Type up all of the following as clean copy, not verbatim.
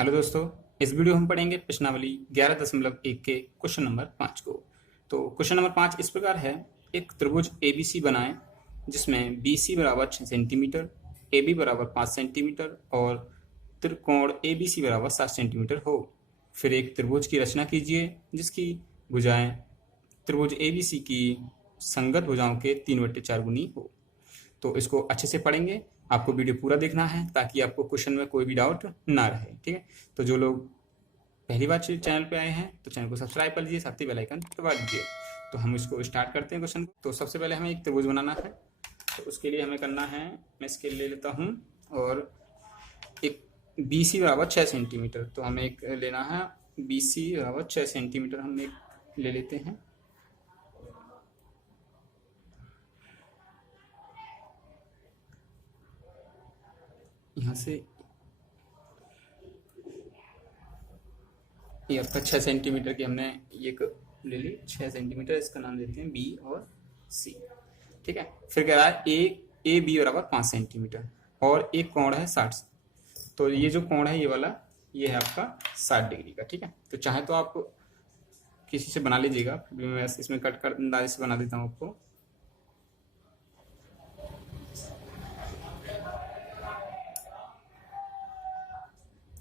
Hello दोस्तों, इस video हम पढ़ेंगे प्रश्नावली 11.1 के क्वेश्चन नंबर 5 को। तो क्वेश्चन नंबर 5 इस प्रकार है। एक त्रिभुज ABC बनाएं जिसमें BC बराबर 6 सेंटीमीटर, AB बराबर 5 सेंटीमीटर और त्रिकोण ABC बराबर 7 सेंटीमीटर हो। फिर एक त्रिभुज की रचना कीजिए जिसकी भुजाएं त्रिभुज ABC की संगत भुजाओं के 3/4 गुनी हो। तो इसको अच्छे से पढ़ेंगे, आपको वीडियो पूरा देखना है ताकि आपको क्वेश्चन में कोई भी डाउट ना रहे। ठीक है, तो जो लोग पहली बार चैनल पे आए हैं तो चैनल को सब्सक्राइब कर लीजिए, साथ ही बेल आइकन दबा दीजिए। तो हम इसको स्टार्ट करते हैं क्वेश्चन को। तो सबसे पहले हमें एक त्रिभुज बनाना है, तो उसके लिए हमें करना है, मैं स्केल ले लेता हूँ और एक BC बराबर 6 सेंटीमीटर, तो हमें एक लेना है BC बराबर 6 सेंटीमीटर हम एक ले लेते हैं। यहाँ से ये आपका 6 सेंटीमीटर की हमने ये ले ली 6 सेंटीमीटर, इसका नाम देते हैं B और C। ठीक है, फिर कह रहा है ए बी बराबर 5 सेंटीमीटर और एक कोण है 60। तो ये जो कोण है ये वाला, ये है आपका 60 डिग्री का। ठीक है, तो चाहे तो आप किसी से बना लीजिएगा, फिर भी मैं इसमें कट कर अंदाजे से बना देता हूँ आपको।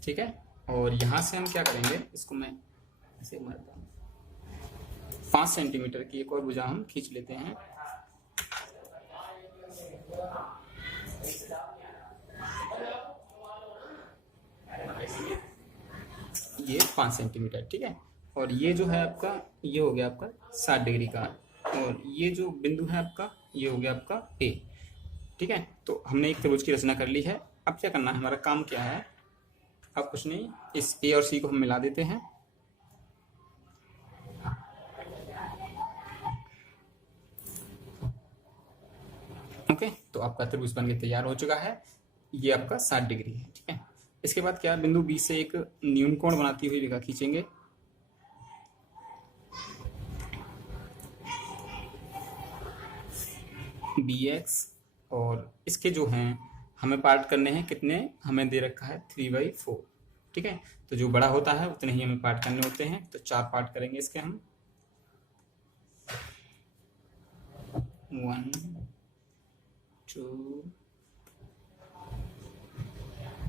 ठीक है, और यहाँ से हम क्या करेंगे, इसको मैं ऐसे मारता हूँ, 5 सेंटीमीटर की एक और भुजा हम खींच लेते हैं। ये 5 सेंटीमीटर। ठीक है, और ये जो है आपका, ये हो गया आपका 60 डिग्री का, और ये जो बिंदु है आपका, ये हो गया आपका A। ठीक है, तो हमने एक त्रिभुज की रचना कर ली है। अब क्या करना है, हमारा काम क्या है, अब कुछ नहीं, इस A और C को हम मिला देते हैं। ओके, तो आपका त्रिभुज बन के तैयार हो चुका है। ये आपका 60 डिग्री है। ठीक है, इसके बाद क्या, बिंदु B से एक न्यून कोण बनाती हुई रेखा खींचेंगे। BX, और इसके जो हैं हमें पार्ट करने हैं, कितने हमें दे रखा है 3/4। ठीक है, तो जो बड़ा होता है उतने ही हमें पार्ट करने होते हैं, तो 4 पार्ट करेंगे इसके हम। 1 2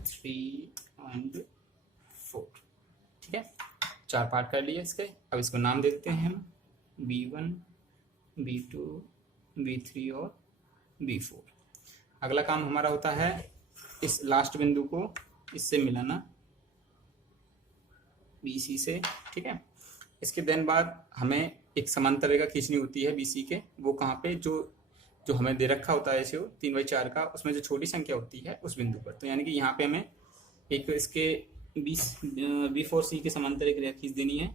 3 and 4। ठीक है, 4 पार्ट कर लिए इसके। अब इसको नाम दे देते हैं हम B1 B2 B3 और B4। अगला काम हमारा होता है इस लास्ट बिंदु को इससे मिलाना BC से। ठीक है, इसके देन बाद हमें एक समांतर रेखा खींचनी होती है BC के। वो कहाँ पे, जो जो हमें दे रखा होता है ऐसे 3/4 का, उसमें जो छोटी संख्या होती है उस बिंदु पर। तो यानी कि यहाँ पे हमें एक इसके B4C के समांतर एक रेखा खींच देनी है।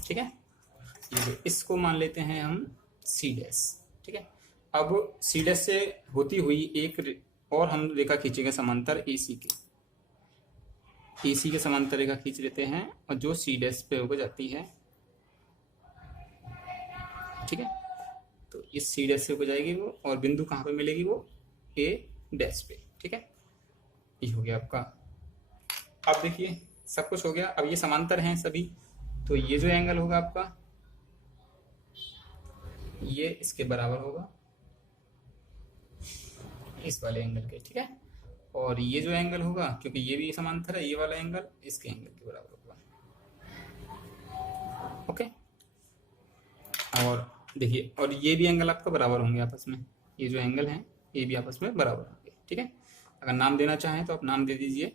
ठीक है, इसको मान लेते हैं हम C डैश। ठीक है, अब C डैश से होती हुई एक और हम रेखा खींचेंगे समांतर AC के। AC के समांतर रेखा खींच लेते हैं और जो C डैश पे होकर जाती है। ठीक है, तो इस C डैश से होकर जाएगी वो, और बिंदु कहाँ पे मिलेगी, वो A डैश पे। ठीक है, ये हो गया आपका। अब देखिए सब कुछ हो गया। अब ये समांतर हैं सभी, तो ये जो एंगल होगा आपका, ये इसके बराबर होगा, इस वाले एंगल के। ठीक है, और ये जो एंगल होगा, क्योंकि ये भी समांतर है, ये वाला एंगल इसके एंगल के बराबर होगा। ओके, और देखिए, और ये भी एंगल आपका बराबर होंगे आपस में, ये जो एंगल हैं ये भी आपस में बराबर होंगे। ठीक है, अगर नाम देना चाहें तो आप नाम दे दीजिए,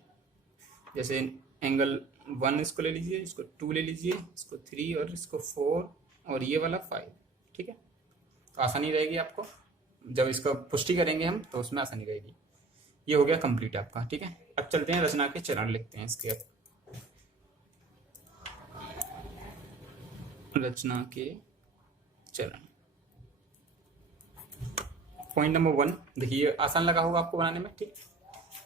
जैसे एंगल 1 इसको ले लीजिए, इसको 2 ले लीजिए, इसको 3 और इसको 4 और ये वाला 5। ठीक है, तो आसानी रहेगी आपको, जब इसका पुष्टि करेंगे हम तो उसमें आसानी रहेगी। ये हो गया कंप्लीट आपका। ठीक है, अब चलते हैं रचना के चरण लिखते हैं इसके। अब रचना के चरण, पॉइंट नंबर 1, देखिए आसान लगा होगा आपको बनाने में। ठीक,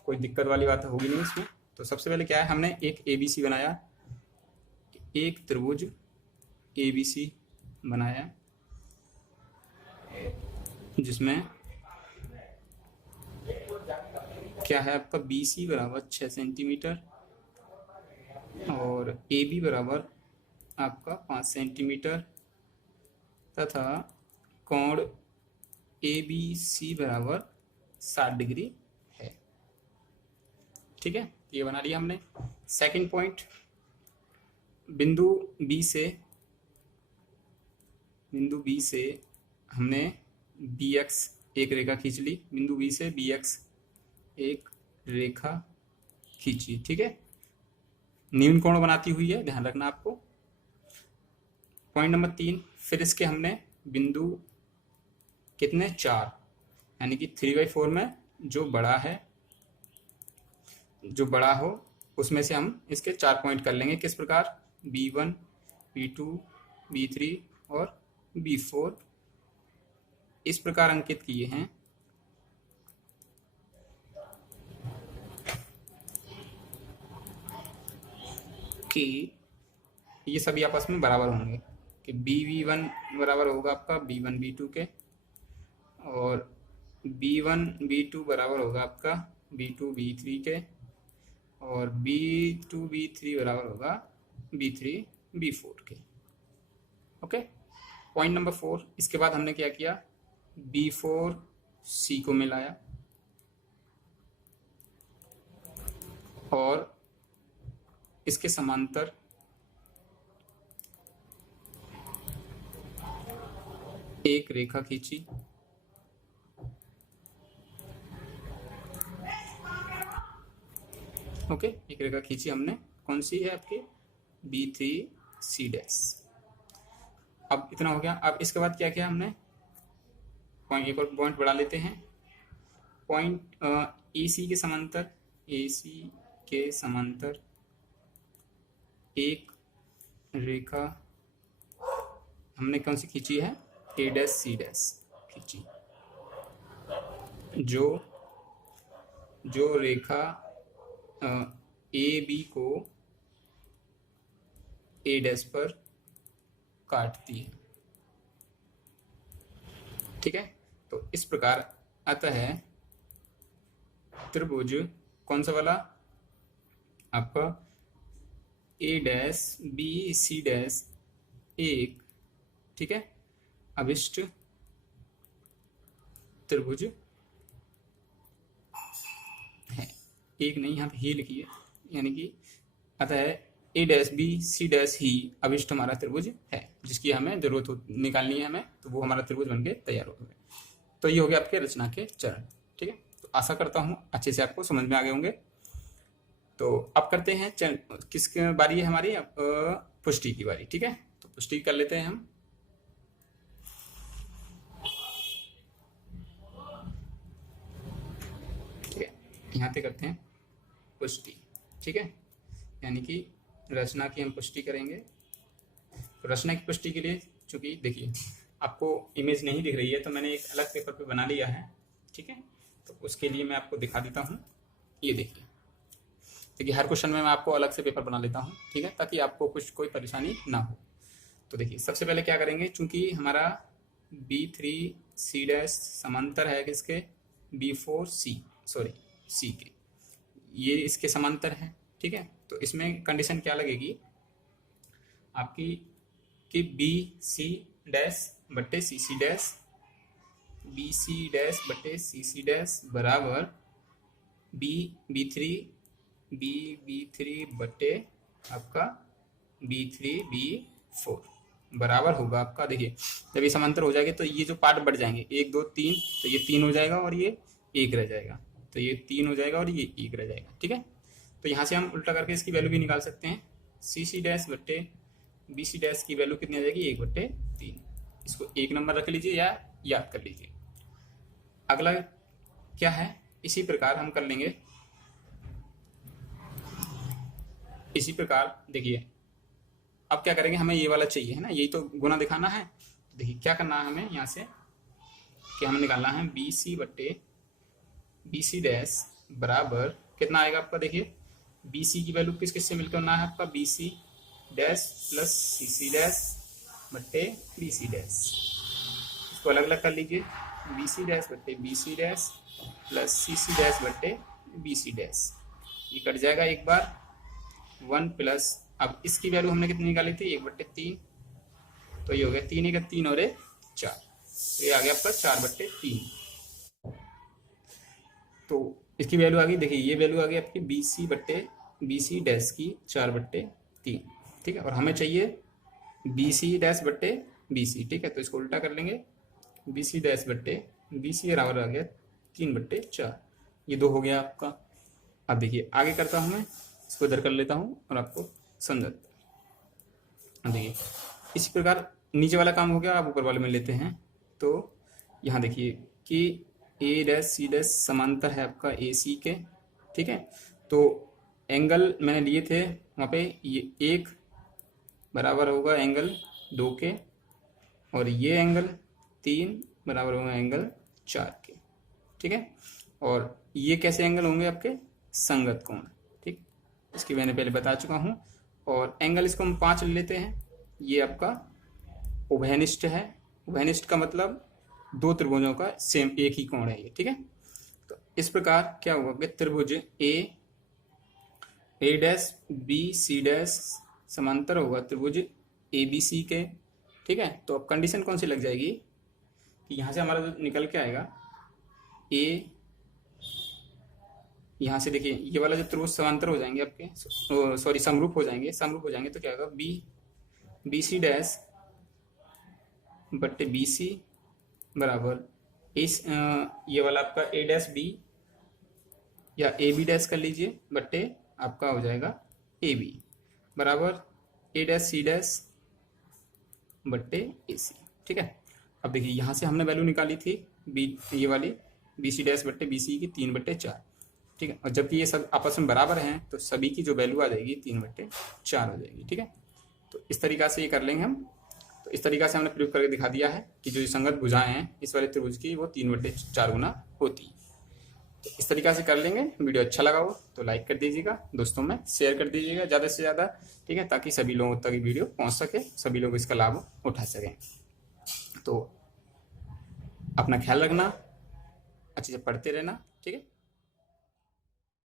कोई दिक्कत वाली बात होगी नहीं इसमें। तो सबसे पहले क्या है, हमने एक ABC बनाया, एक त्रिभुज ABC बनाया जिसमें क्या है आपका, बी सी बराबर 6 सेंटीमीटर और ए बी बराबर आपका 5 सेंटीमीटर तथा कोण ए बी सी बराबर 60 डिग्री है। ठीक है, ये बना लिया हमने। सेकंड पॉइंट, बिंदु बी से हमने बी एक्स एक रेखा खींच ली, बिंदु बी से बी एक्स एक रेखा खींची। ठीक है, न्यून कोण बनाती हुई है, ध्यान रखना आपको। पॉइंट नंबर 3, फिर इसके हमने बिंदु कितने, 4, यानी कि 3/4 में जो बड़ा हो उसमें से हम इसके 4 पॉइंट कर लेंगे। किस प्रकार, B1, B2, B3 और B4 इस प्रकार अंकित किए हैं कि ये सभी आपस में बराबर होंगे कि BV1 बराबर होगा आपका B1 B2 के और B1 B2 बराबर होगा आपका B2 B3 के और B2 B3 बराबर होगा B3 B4 के। ओके, पॉइंट नंबर 4, इसके बाद हमने क्या किया, B4 C को मिलाया और इसके समांतर एक रेखा खींची। ओके, एक रेखा खींची हमने, कौन सी है आपकी, B3C'। अब इतना हो गया। अब इसके बाद क्या किया हमने, पॉइंट, एक और पॉइंट बढ़ा लेते हैं। पॉइंट AC के समांतर एक रेखा हमने कौन सी खींची है, A', C' खींची। जो रेखा AB को A' पर काटती है। ठीक है, तो इस प्रकार आता है त्रिभुज, कौन सा वाला आपका, A', एक, ठीक है, अभिष्ट त्रिभुज है। एक नहीं, यहाँ पे ही लिखिए, यानी कि आता है A', ही अभिष्ट हमारा त्रिभुज है, जिसकी हमें जरूरत निकालनी है हमें, तो वो हमारा त्रिभुज बनके तैयार हो गया। तो ये हो गया आपके रचना के चरण। ठीक है, तो आशा करता हूँ अच्छे से आपको समझ में आ गए होंगे। तो अब करते हैं किसकी बारी है हमारी, अब पुष्टि की बारी। ठीक है, तो पुष्टि कर लेते हैं हम। ठीक है, यहाँ पे करते हैं पुष्टि। ठीक है, यानी कि रचना की हम पुष्टि करेंगे। तो रचना की पुष्टि के लिए, चूंकि देखिए आपको इमेज नहीं दिख रही है, तो मैंने एक अलग पेपर पे बना लिया है। ठीक है, तो उसके लिए मैं आपको दिखा देता हूँ। ये देखिए हर क्वेश्चन में मैं आपको अलग से पेपर बना लेता हूँ। ठीक है, ताकि आपको कोई परेशानी ना हो। तो देखिए सबसे पहले क्या करेंगे, चूंकि हमारा B3C' समांतर है किसके, B4C के, ये इसके समांतर है। ठीक है, तो इसमें कंडीशन क्या लगेगी आपकी कि BC' बट्टे CC' बराबर B3 बट्टे आपका B3 B4 बराबर होगा आपका। देखिए जब ये समांतर हो जाएंगे तो ये जो पार्ट बढ़ जाएंगे, 1 2 3, तो ये 3 हो जाएगा और ये 1 रह जाएगा, तो ये 3 हो जाएगा और ये 1 रह जाएगा। ठीक है, तो यहाँ से हम उल्टा करके इसकी वैल्यू भी निकाल सकते हैं। CC' बट्टे BC' की वैल्यू कितनी आ जाएगी, 1/3। इसको 1 नंबर रख लीजिए या याद कर लीजिए। अगला क्या है, इसी प्रकार हम कर लेंगे। इसी प्रकार देखिए अब क्या करेंगे, हमें ये वाला चाहिए है ना, यही तो गुना दिखाना है। देखिए क्या करना है हमें यहाँ से, कि हमें निकालना है BC बट्टे BC' बराबर कितना आएगा आपका। देखिए BC की वैल्यू किस किस से मिलकर होना है आपका, BC' प्लस CC' बट्टे BC'। इसको अलग अलग कर लीजिए, BC' बट्टे BC' प्लस CC' बट्टे बी सी डैश, ये कट जाएगा एक बार, 1 प्लस, अब इसकी वैल्यू हमने कितनी निकाली थी, 1/3, तो ये हो गया 3 1 3 और 1 4, तो ये आ गया आपका 4/3। तो इसकी वैल्यू आ गई, देखिए ये वैल्यू आ गई आपकी बी सी डैश की 4/3, ठीक है। और हमें चाहिए बी सी डैश बट्टे बी सी, ठीक है। तो इसको उल्टा कर लेंगे, बी सी डैश बट्टे बी सी बराबर आ गया 3/4, ये 2 हो गया आपका। अब देखिए आगे करता हूँ मैं, इसको इधर कर लेता हूँ और आपको समझाता हूँ। देखिए इसी प्रकार नीचे वाला काम हो गया, आप ऊपर वाले में लेते हैं। तो यहाँ देखिए कि ए डैश सी डैश समांतर है आपका ए सी के, ठीक है। तो एंगल मैंने लिए थे वहाँ पे, ये 1 बराबर होगा एंगल 2 के, और ये एंगल 3 बराबर होगा एंगल 4 के, ठीक है। और ये कैसे एंगल होंगे आपके, संगत कोण, ठीक, इसकी मैंने पहले बता चुका हूँ। और एंगल इसको हम 5 ले लेते हैं, ये आपका उभयनिष्ठ है। उभयनिष्ठ का मतलब 2 त्रिभुजों का सेम एक ही कोण है ये, ठीक है। तो इस प्रकार क्या होगा कि त्रिभुज ए डैश बी सी डैश समांतर होगा त्रिभुज ए बी सी के, ठीक है। तो अब कंडीशन कौन सी लग जाएगी कि यहाँ से हमारा जो निकल के आएगा ए, यहाँ से देखिए ये वाला जो त्रिभुज समांतर हो जाएंगे आपके, सॉरी समरूप हो जाएंगे, समरूप हो जाएंगे तो क्या होगा, बी सी डैश बट्टे बी सी बराबर इस ये वाला आपका ए डैश बी या ए बी डैश कर लीजिए बट्टे आपका हो जाएगा ए बी बराबर ए डैश सी डैश बट्टे ए सी, ठीक है। अब देखिए यहाँ से हमने वैल्यू निकाली थी बी, ये वाली बी सी डैश बट्टे बी सी की 3/4, ठीक है। और जबकि ये सब आपस में बराबर हैं तो सभी की जो वैल्यू आ जाएगी 3/4 हो जाएगी, ठीक है। तो इस तरीक़ा से ये कर लेंगे हम। तो इस तरीक़ा से हमने प्रूव करके दिखा दिया है कि जो संगत भुजाएं हैं इस वाले त्रिभुज की वो 3/4 गुना होती है। तो इस तरीक़ा से कर लेंगे। वीडियो अच्छा लगा हो तो लाइक कर दीजिएगा, दोस्तों में शेयर कर दीजिएगा ज़्यादा से ज़्यादा, ठीक है, ताकि सभी लोगों तक वीडियो पहुंच सके, सभी लोग इसका लाभ उठा सकें। तो अपना ख्याल रखना, अच्छे से पढ़ते रहना, ठीक है।